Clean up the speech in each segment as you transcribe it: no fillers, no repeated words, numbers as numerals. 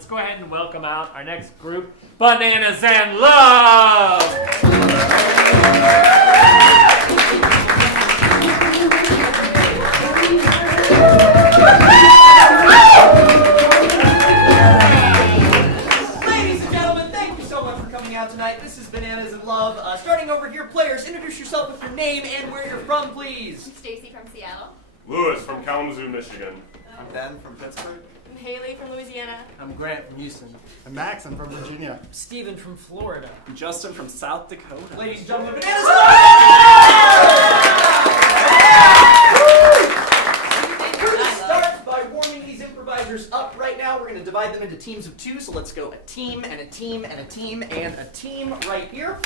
let's go ahead and welcome out our next group, Bananas and Love! Ladies and gentlemen, thank you so much for coming out tonight. This is Bananas and Love. Starting over here, players, introduce yourself with your name and where you're from, please. I'm Stacy from Seattle. Lewis from Kalamazoo, Michigan. I'm Ben from Pittsburgh. I'm Haley from Louisiana. I'm Grant from Houston. I'm Max, I'm from Virginia. Steven from Florida. I'm Justin from South Dakota. Ladies and gentlemen, Bananas and Love! We're going to start by warming these improvisers up right now. We're going to divide them into teams of two, so let's go a team and a team and a team and a team right here.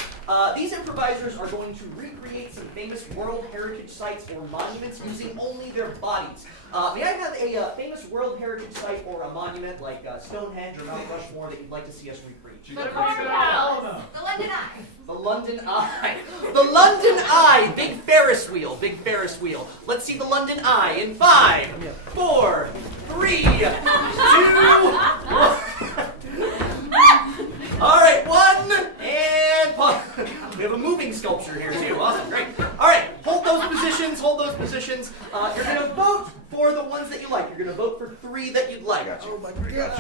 These improvisers are going to recreate some famous World Heritage sites or monuments using only their bodies. May I have a famous World Heritage site or a monument like Stonehenge or Mount Rushmore that you'd like to see us recreate? The Courthouse. The London Eye. The London Eye. The London Eye. Big Ferris wheel. Big Ferris wheel. Let's see the London Eye in 5, 4, 3, 2, 1. All right, 1 and pause. We have a moving sculpture here too. Awesome, great. All right, hold those positions. Hold those positions. You're gonna vote for the ones that you like. You're gonna vote for 3 that you'd like. Oh my God.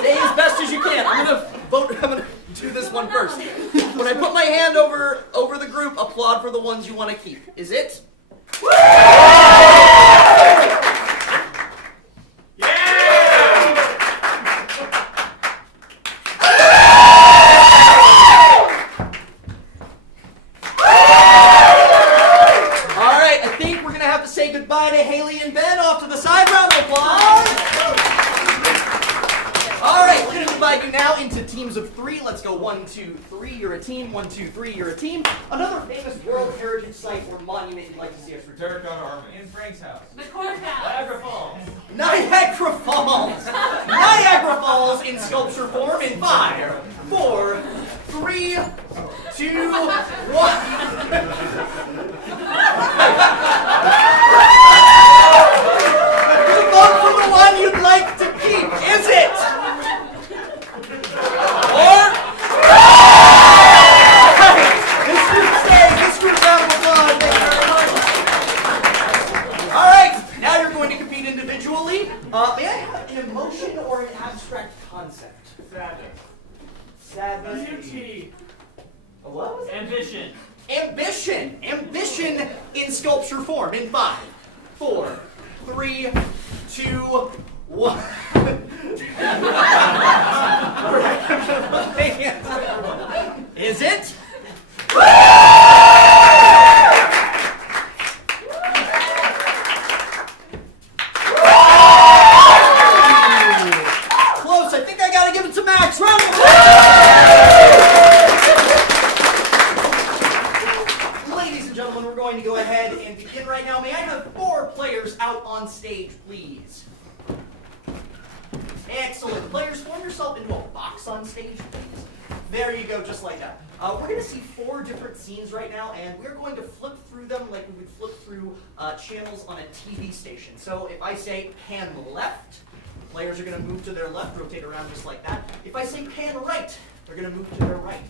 Stay as best as you can. I'm gonna do this one first. When I put my hand over the group, applaud for the ones you want to keep. Is it? Goodbye to Haley and Ben. Off to the side. Round of applause. All right, we're going to divide you now into teams of 3. Let's go 1, 2, 3. You're a team. 1, 2, 3. You're a team. Another famous World Heritage site or monument you'd like to see us return. Terracotta Army. In Frank's house. The Courthouse. Niagara Falls. Niagara Falls. Niagara Falls in sculpture form in 5, 4, 3, 2, 1. Vote for the one you'd like to keep. Is it? Or this group stays. This group round of applause. Thank you very much. All right, now you're going to compete individually. May I have an emotion or an abstract concept? Sadness. Sadness. Beauty. What was it? Ambition. Ambition. Ambition in sculpture form in 5, 4, 3, 2, 1. Is it? Close. I think I gotta give it to Max. Round of applause. Ladies and gentlemen, we're going to go ahead and begin right now. May I have 4 players out on stage, please? Excellent. Players, form yourself into a box on stage, please. There you go, just like that. We're going to see 4 different scenes right now, and we're going to flip through them like we would flip through channels on a TV station. So if I say pan left, players are going to move to their left, rotate around just like that. If I say pan right, they're going to move to their right,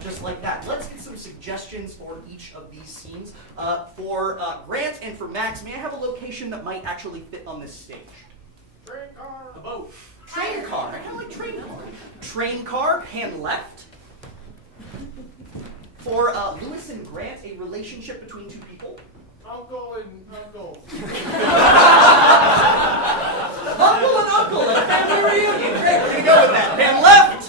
just like that. Let's get some suggestions for each of these scenes. For Grant and for Max, may I have a location that might actually fit on this stage? Train car. A boat. Train car. I kind of like train car. Train car, pan left. For Lewis and Grant, a relationship between 2 people. Uncle and uncle. Uncle and uncle at a family reunion. Great, we're going to go with that. Pan left.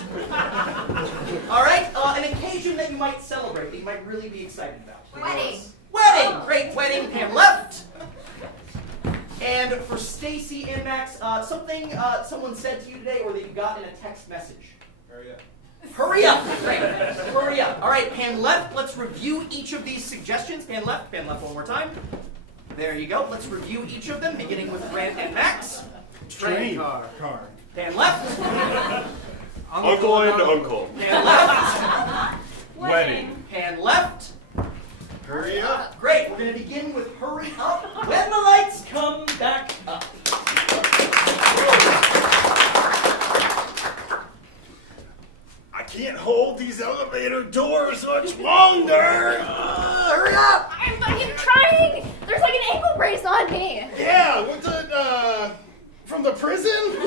All right, an occasion that you might celebrate, that you might really be excited about. Wedding. Wedding. Great, wedding. Pan left. And for Stacy and Max, something someone said to you today or that you got in a text message. Hurry up. Hurry up. Great. Hurry up. All right, pan left. Let's review each of these suggestions. Pan left one more time. There you go. Let's review each of them, beginning with Grant and Max. Train car. Pan left. Uncle and uncle. Pan left. Wedding. Pan left. Hurry up. Great. We're going to begin with hurry up when the lights come back up. hold these elevator doors much longer. Hurry up! I'm fucking trying! There's like an ankle brace on me! Yeah, what's it, from the prison?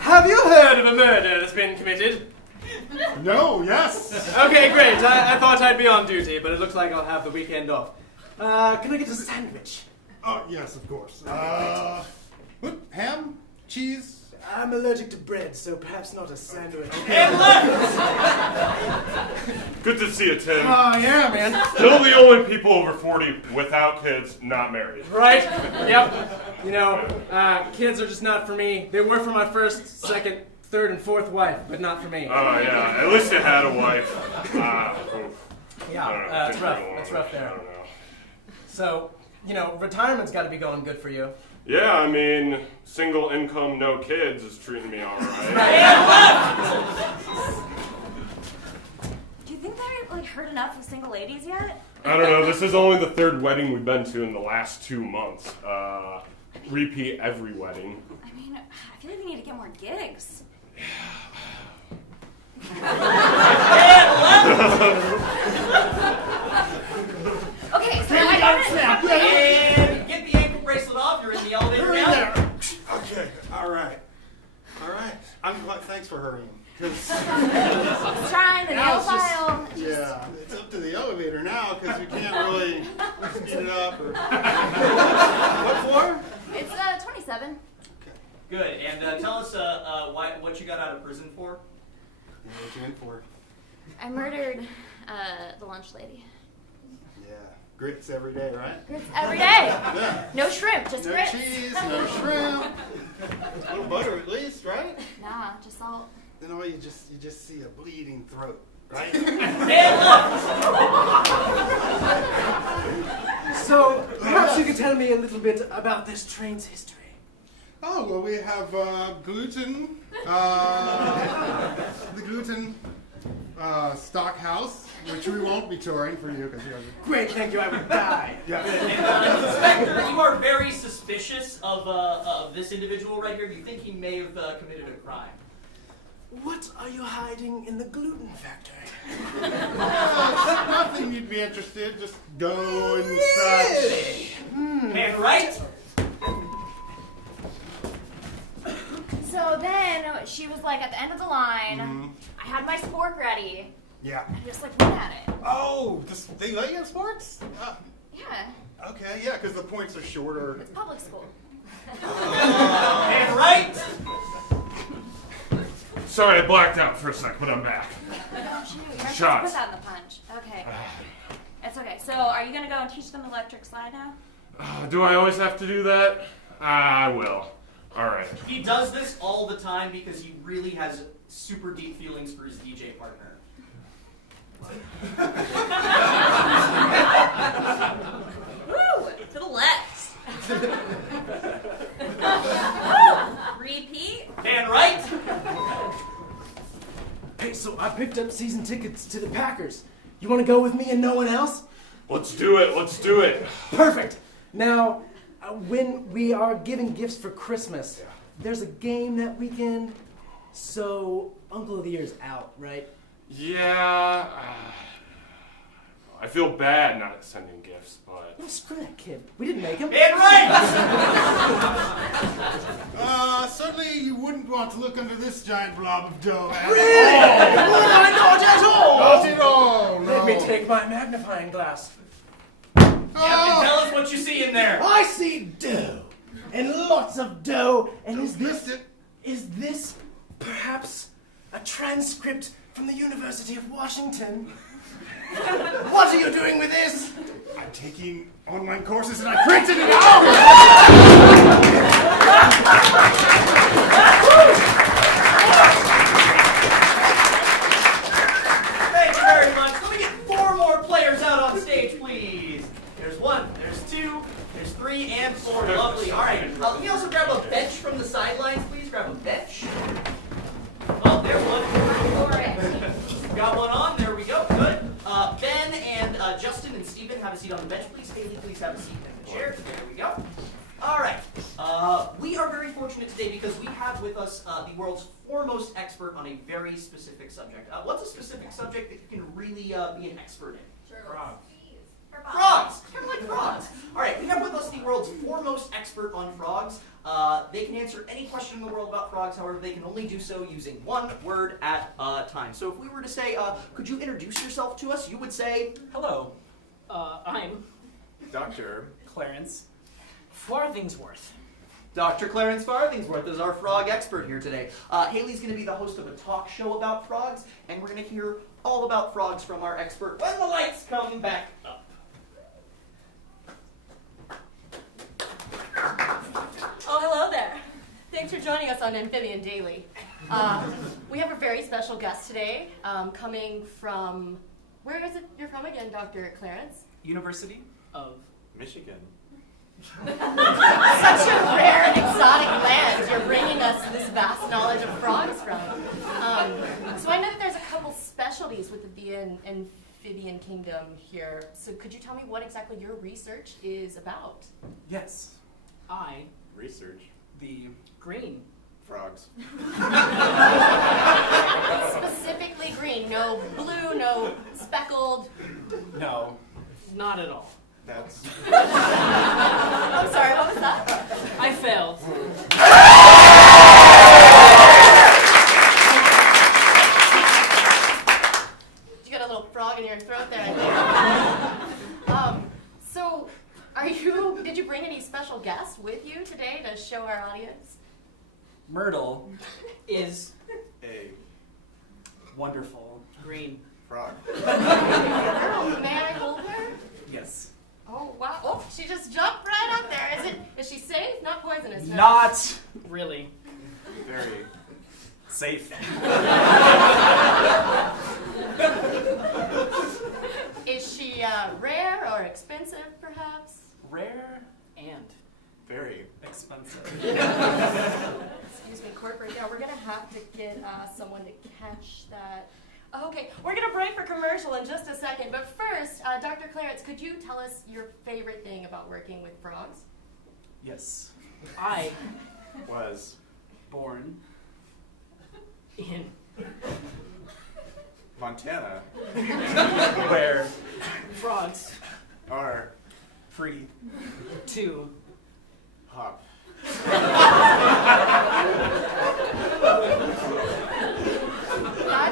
Have you heard of a murder that's been committed? No, yes. Okay, great. I thought I'd be on duty, but it looks like I'll have the weekend off. Can I get a sandwich? Oh, yes, of course. What, ham? Cheese? I'm allergic to bread, so perhaps not a sandwich. Good to see you, Tim. Oh, yeah, man. Still the only people over 40 without kids, not married. Right? Yep. You know, kids are just not for me. They were for my first, second, third, and fourth wife, but not for me. Oh, yeah. At least you had a wife. Yeah, it's rough. It's rough I there. don't know. So, you know, retirement's got to be going good for you. Yeah, I mean, single income, no kids is treating me all right. Do you think they've like heard enough of single ladies yet? I don't know. This is only the third wedding we've been to in the last 2 months. Repeat every wedding. I mean, I feel like they need to get more gigs. Okay, so I gotta snap. And get the ankle bracelet off. You're in the elevator Hurry now. there. Okay, all right. I'm glad, thanks for hurrying. 'Cause Trying the now nail it's just- file. yeah, it's up to the elevator now because we can't really speed it up. Or... What floor? It's 27. Good. And tell us what you got out of prison for. What you in for? I murdered the lunch lady. Yeah, grits every day, right? Grits every day. Yeah. No shrimp, just No grits. cheese, no shrimp. A little butter at least, right? Nah, just salt. Then all you just see a bleeding throat, right? So, perhaps you could tell me a little bit about this train's history. Oh, well, we have gluten, the gluten stock house, which we won't be touring for you because you have Great, thank you, I would die. Inspector, you are very suspicious of this individual right here. You think he may have committed a crime? What are you hiding in the gluten factory? nothing you'd be interested, just go and such. Man, right? So then she was like at the end of the line. I had my spork ready. Yeah. I just like went at it. Oh, they let you in sports? Yeah, Okay, yeah, because the points are shorter. it's public school. Man, right? Sorry, I blacked out for a sec, but I'm back. Oh shoot, you're not supposed to Shots. put that in the punch. Okay. It's okay. So are you gonna go and teach them electric slide now? Do I always have to do that? I will. All right. He does this all the time because he really has super deep feelings for his DJ partner. Woo! To the left. Repeat. Man, right? Hey, so I picked up season tickets to the Packers. You want to go with me and no one else? Let's do it. Let's do it. Perfect. Now, when we are giving gifts for Christmas, there's a game that weekend, so Uncle of the Year's out, right? Yeah. I feel bad not sending gifts, but... Well, screw that kid. We didn't make him. Man, right? Certainly you wouldn't want to look under this giant blob of dough. Really? Not at all! Not at all, no. Let me take my magnifying glass. Yeah, and tell us what you see in there. I see dough, and lots of dough, and Don't lift it. is this perhaps a transcript from the University of Washington? What are you doing with this? I'm taking online courses and I printed it out! Thank you very much. Let me get 4 more players out on stage, please. There's 1, there's 2, there's 3, and 4. Lovely. All right. Let me also grab a bench from the sidelines, please. Grab a bench. Oh, there's one. Got one on. There we go. Good. Ben and Justin and Stephen, have a seat on the bench, please. Haley, please have a seat in the chair. There we go. All right. We are very fortunate fortunate today because we have with us the world's foremost expert on a very specific subject. What's a specific subject that you can really be an expert in? Frogs. Frogs! Kind of like frogs. All right, we have with us the world's foremost expert on frogs. They can answer any question in the world about frogs, however, they can only do so using one word at a time. So if we were to say, could you introduce yourself to us, you would say... Hello, I'm Dr. Clarence Farthingsworth. Dr. Clarence Farthingsworth is our frog expert here today. Haley's going to be the host of a talk show about frogs, and we're going to hear all about frogs from our expert when the lights come back up. Oh, hello there. Thanks for joining us on Amphibian Daily. We have a very special guest today, coming from, where is it you're from again, Dr. Clarence? University of Michigan. Such a rare and exotic land you're bringing us this vast knowledge of frogs from. So I know that there's a couple specialties with the amphibian kingdom here. So could you tell me what exactly your research is about? Yes, I, Research. the green. Frogs. Specifically green, no blue, no speckled. No, not at all. That's... I'm sorry, what was that? I failed. You got a little frog in your throat there, I think. So, did you bring any special guests with you today to show our audience? Myrtle is A wonderful green. frog. Oh, may I hold her? Yes. Oh, wow. Oh, she just jumped right up there. Is she safe? Not poisonous? No. Not really. Very safe. Is she rare or expensive, perhaps? Rare and Very. expensive. Excuse me, corporate. Yeah, we're going to have to get someone to catch that. Okay, we're going to break for commercial in just a second. But first, Dr. Clarence, could you tell us your favorite thing about working with frogs? Yes. I Was. born in Montana. where frogs Are. free to Hop.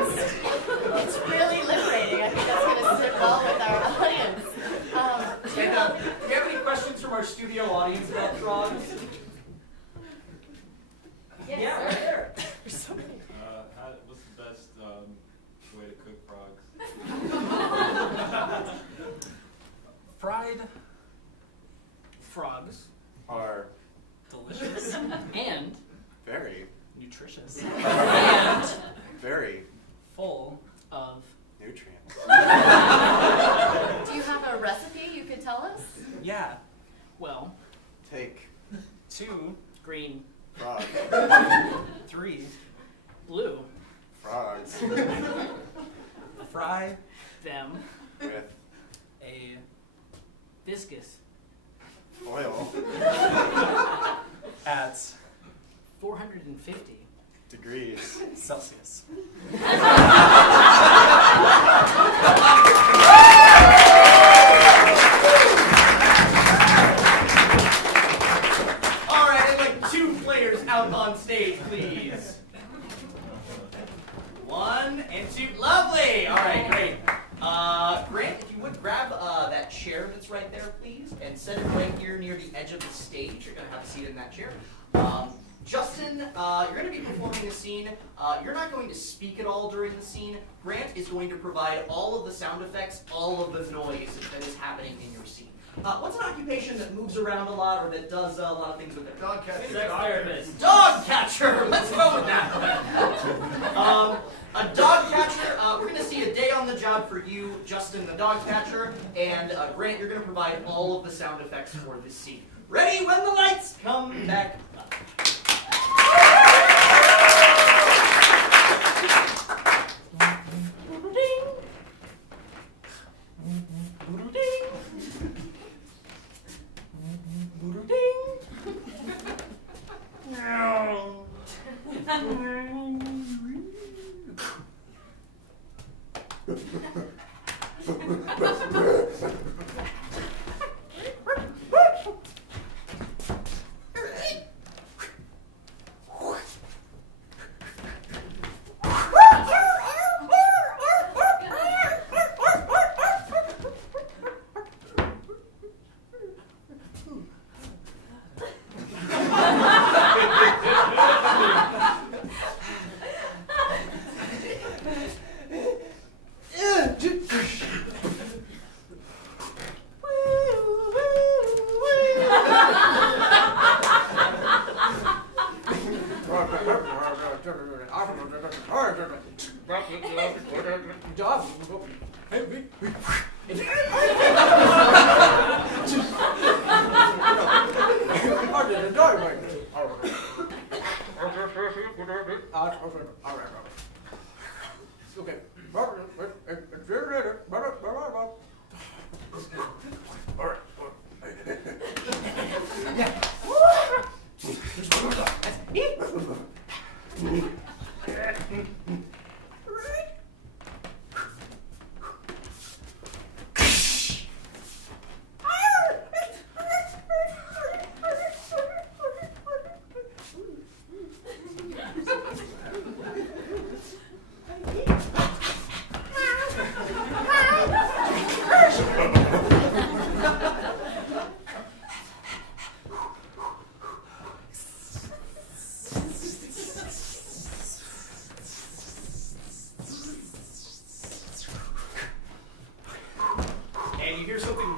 It's really liberating. I think that's going to sit well with our audience. Do you have any questions from our studio audience about frogs? Yes, Yeah, sir. right there. There's so many. What's the best way to cook frogs? fried frogs. Are. Delicious and Very. nutritious and Very. full of Nutrients. Do you have a recipe you could tell us? yeah. Well, Take. 2 green, Frog. 3 blue. Frogs. Fry them With. a viscous Oil. at 450 Degrees. Celsius. All right, I'd like 2 players out on stage, please. 1 and 2. Lovely. All right, great. Grant, if you would grab that chair that's right there, please, and set it right here near the edge of the stage. You're going to have a seat in that chair. Justin, you're going to be performing a scene. You're not going to speak at all during the scene. Grant is going to provide all of the sound effects, all of the noise that is happening in your scene. What's an occupation that moves around a lot or that does a lot of things with it? Dog catcher. Sex therapist. Dog catcher! Let's go with that one. A dog catcher, we're going to see a day on the job for you, Justin the dog catcher, and Grant, you're going to provide all of the sound effects for this scene. Ready when the lights come back up. No.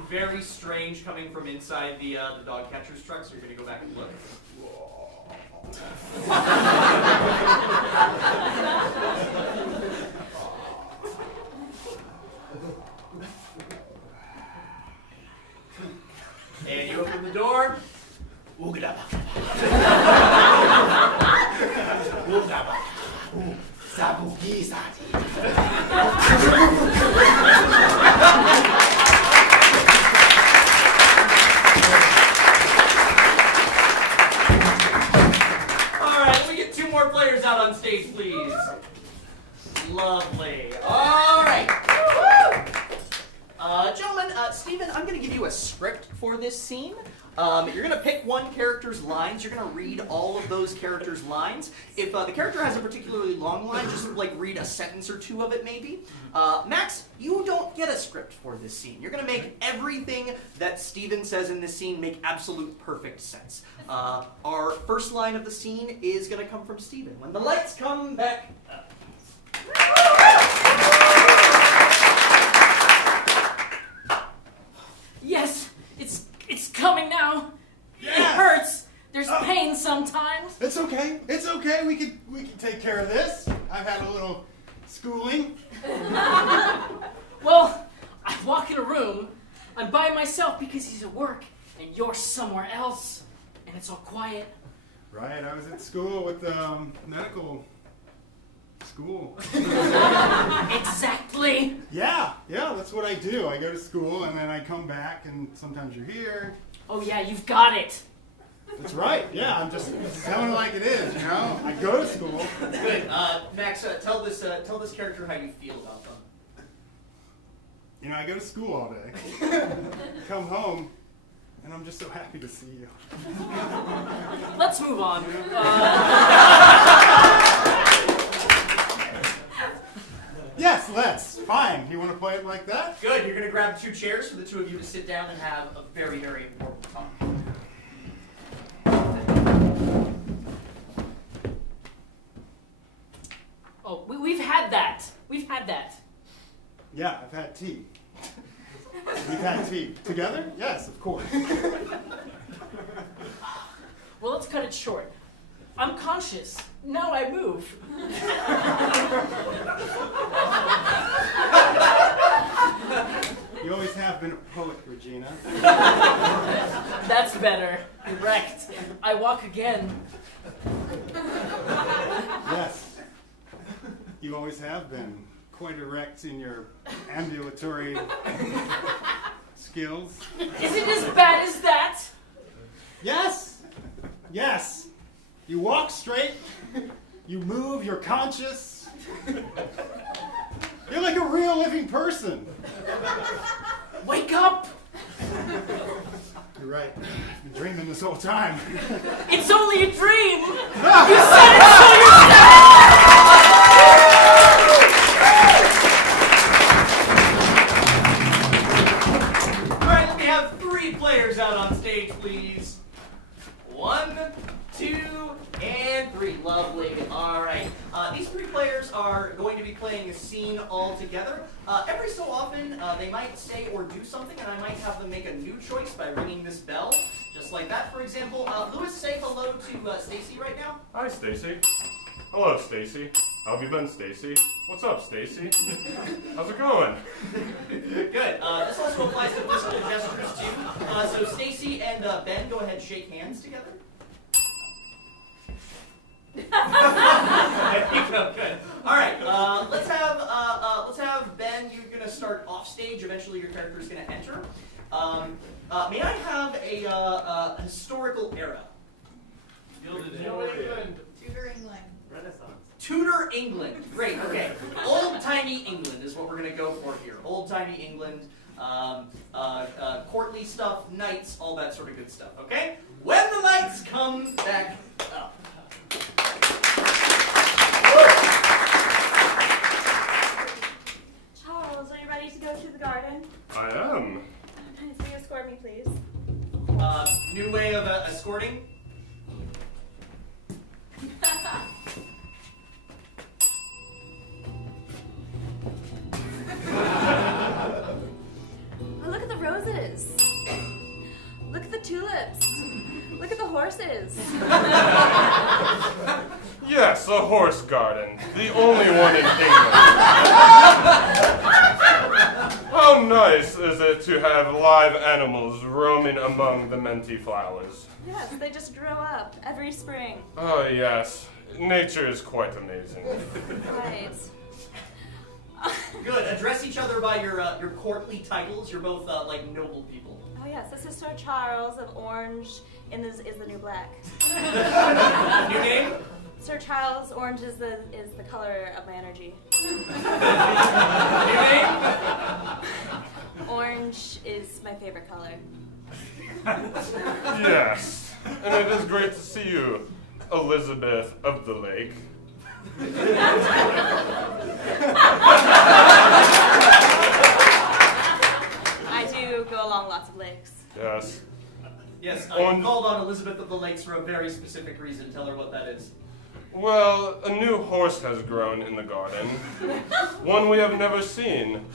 Very strange coming from inside the dog catcher's truck, so you're going to go back and look. And you open the door. Out on stage, please. Lovely. All right. Gentlemen, Stephen, I'm going to give you a script for this scene. You're going to pick one character's lines. You're going to read all of those characters' lines. If the character has a particularly long line, just like read a sentence or two of it, maybe. Max, you don't get a script for this scene. You're going to make everything that Stephen says in this scene make absolute perfect sense. Our first line of the scene is going to come from Stephen. When the lights come back up. Yes, it's coming now. Yes. It hurts. There's pain sometimes. It's okay. It's okay. We can take care of this. I've had a little schooling. Well, I walk in a room. I'm by myself because he's at work, and you're somewhere else, and it's all quiet. Right. I was at school with medical school. Exactly. Yeah. That's what I do. I go to school and then I come back, and sometimes you're here. Oh yeah, you've got it. That's right. Yeah, I'm just telling it like it is. You know, I go to school. Good. Max, tell this character how you feel about them. You know, I go to school all day. Come home, and I'm just so happy to see you. Let's move on. Yes, let's. Fine. You want to play it like that? Good. You're going to grab 2 chairs for the two of you to sit down and have a very, very important talk. Oh, we've had that. We've had that. Yeah, I've had tea. We've had tea. Together? Yes, of course. Well, let's cut it short. I'm conscious. Now I move. You always have been a poet, Regina. That's better. Erect. I walk again. Yes. You always have been quite erect in your ambulatory skills. Is it as bad as that? Yes. Yes. You walk straight. You move. You're conscious. You're like a real living person. Wake up! You're right. I've been dreaming this whole time. It's only a dream! You said it so yourself! Alright, let me have 3 players out on stage, please. 1, 2, and 3. Lovely. Alright. These 3 players are going to be playing a scene all together. Every so often, they might say or do something, and I might have them make a new choice by ringing this bell. Just like that. For example, Lewis, say hello to Stacy right now. Hi, Stacy. Hello, Stacy. How have you been, Stacy? What's up, Stacy? How's it going? Good. This also applies to physical gestures too. So Stacy and Ben, go ahead and shake hands together. There you go. Good. All right. Let's have Ben. You're gonna start off stage. Eventually, your character is gonna enter. May I have a historical era? New England. Tudor England. Renaissance. Tudor England. Great. Okay. Old-timey England is what we're gonna go for here. Old-timey England. Courtly stuff, knights, all that sort of good stuff. Okay. When the lights come back up. Charles, are you ready to go to the garden? I am. Will you escort me, please? New way of escorting. Oh, look at the roses. Look at the tulips. Look at the horses. Yes, a horse garden. The only one in England. How nice is it to have live animals roaming among the minty flowers? Yes, they just grow up every spring. Oh, yes. Nature is quite amazing. Right. Good. Address each other by your courtly titles. You're both like noble people. Oh yes, this is Sir Charles of Orange is the new black. New name? Sir Charles, orange is the color of my energy. New name? Orange is my favorite color. Yes, and it is great to see you, Elizabeth of the Lake. I do go along lots of lakes. Yes. Yes, you called on Elizabeth of the Lakes for a very specific reason. Tell her what that is. Well, a new horse has grown in the garden. One we have never seen.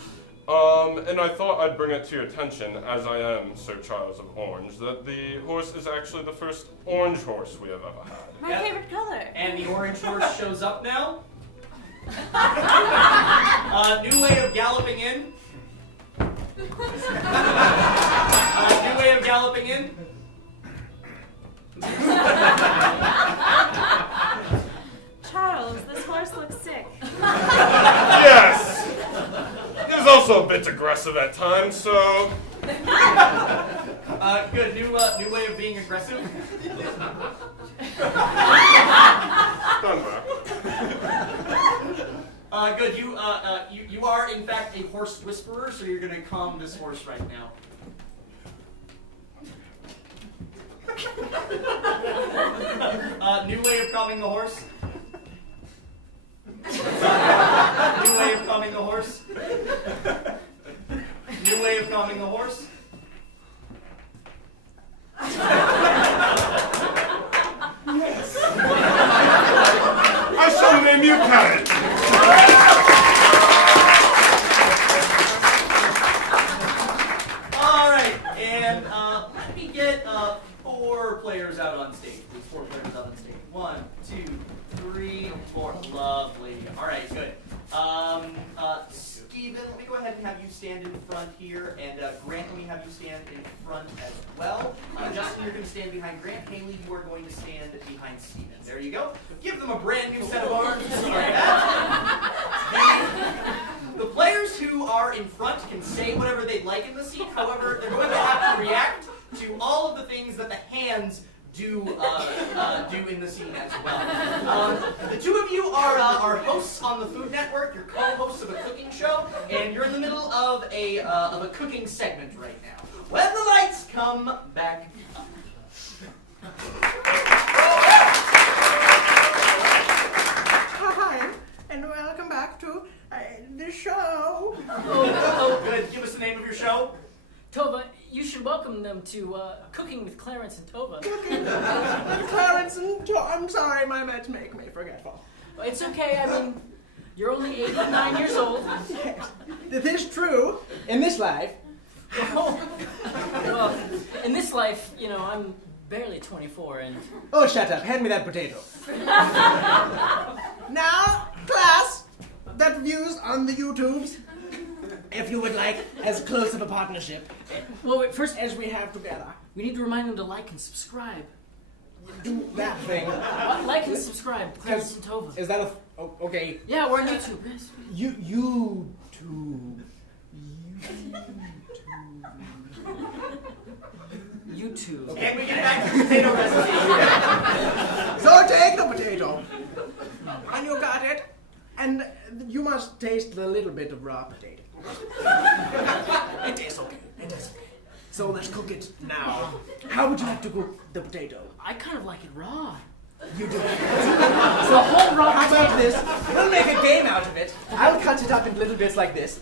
And I thought I'd bring it to your attention, as I am Sir Charles of Orange, that the horse is actually the first orange horse we have ever had. My favorite color. And the orange horse shows up now. New way of galloping in. New way of galloping in. Charles, this horse looks sick. Yes! He's also a bit aggressive at times, so... Good. New way of being aggressive. Done back. Good. You are in fact a horse whisperer, so you're gonna calm this horse right now. New way of calming the horse. New way of calming the horse. New way of calming the horse. Yes. I shall name you Carrot. All right, and let me get 4 players out on stage. Please, 4 players out on stage. 1, 2, 3, 4. Lovely. All right, good. Steven, let me go ahead and have you stand in front here, and Grant, let me have you stand in front as well. Justin, you're going to stand behind Grant. Haley, you are going to stand behind Steven. There you go. Give them a brand new set of arms. Like that. The players who are in front can say whatever they'd like in the scene. However, they're going to have to react to all of the things that the hands do in the scene as well. The two of you are hosts on the Food Network. You're co-hosts of a cooking show, and you're in the middle of a cooking segment right now. When the lights come back up. Hi, and welcome back to the show. Oh, good. Give us the name of your show. Tova, you should welcome them to Cooking with Clarence and Tova. Clarence and I'm sorry, my meds make me forgetful. It's okay, I mean, you're only 8 or 9 years old. Yes, it is true. In this life. Well, in this life, you know, I'm barely 24 and... Oh, shut up. Hand me that potato. Now, class, that views on the YouTubes, if you would like as close of a partnership. Well, wait, first, as we have together. we need to remind them to like and subscribe. Do that thing. Like and subscribe, Clarence and Tova. Is that okay? Yeah, we're on YouTube. Yes. YouTube. YouTube. And we get back to the potato recipe. So take the potato. And you got it. And you must taste the little bit of raw potato. It is okay. It is okay. So let's cook it now. How would you like to cook the potato? I kind of like it raw. You do. The whole raw How potato. about this? We'll make a game out of it. I'll cut it up in little bits like this.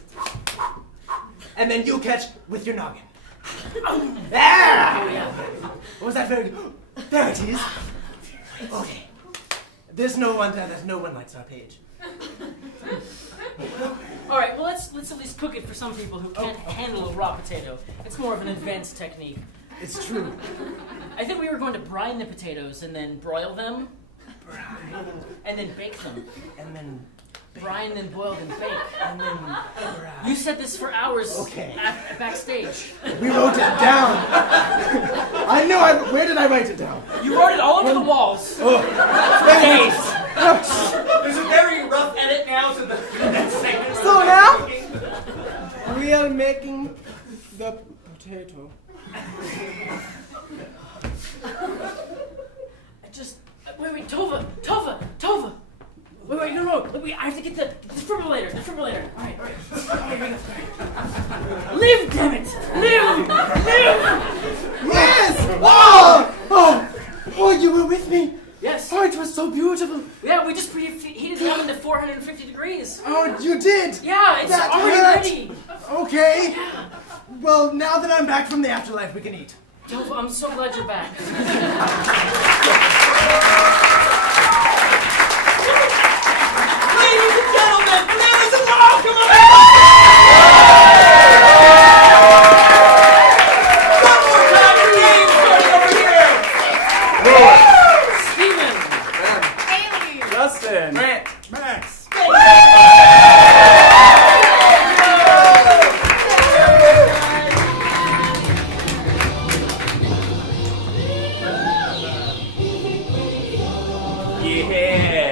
And then you catch with your noggin. Ah! Oh, yeah. Was that very good? There it is. Okay. There's no wonder that no one likes our page. All right, well, let's at least cook it for some people who can't handle a raw potato. It's more of an advanced technique. It's true. I think we were going to brine the potatoes and then broil them. And then bake them. And then Brine, then boil, then bake. and then You said this for hours Okay. backstage. we wrote it down. I know. Where did I write it down? You wrote it all over the walls. Oh. For days. There's a very rough edit now to the segment. So now we are making the potato. Wait, Tova. Wait, no. I have to get the defibrillator. All right. Live, damn it! Live! Yes! Oh, you were with me. Yes. Oh, it was so beautiful. Yeah, we just heated it oven to 450 degrees. Oh, you did? Yeah, it's That already hurt. ready. Okay. Well, now that I'm back from the afterlife, we can eat. Tova, I'm so glad you're back. Ladies and gentlemen, bananas and love, come on! One more time, your name starting over here. Steven. Haley. Justin. Grant.